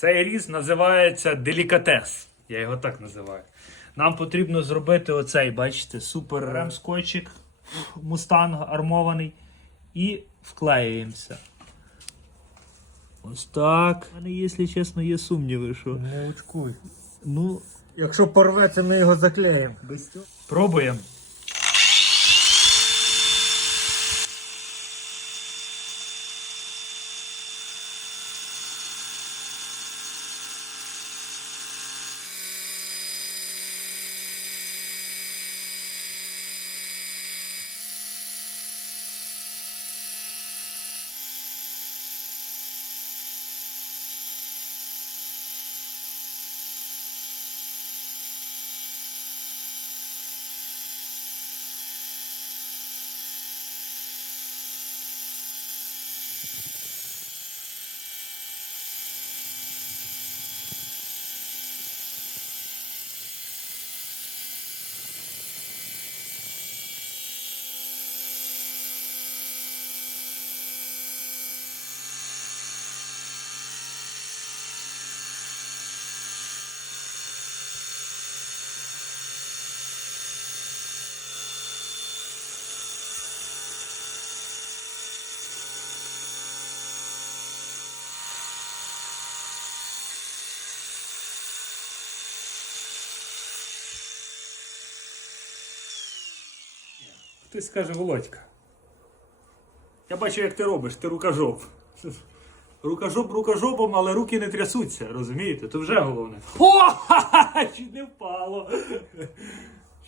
Цей різ називається делікатес. Я його так називаю. Нам потрібно зробити оцей, бачите, супер ремскотчик, мустанг армований. І вклеюємося. Ось так. У мене, якщо чесно, є сумніви, що. Не очкуй. Ну, Якщо порветься, ми його заклеїмо. пробуємо. Хтось скаже Володька. Я бачу, як ти робиш, ти рукажоп. Рукажоп рукожопом, але руки не трясуться, розумієте? То вже головне. О! Ха-ха-ха! Чуть не впало.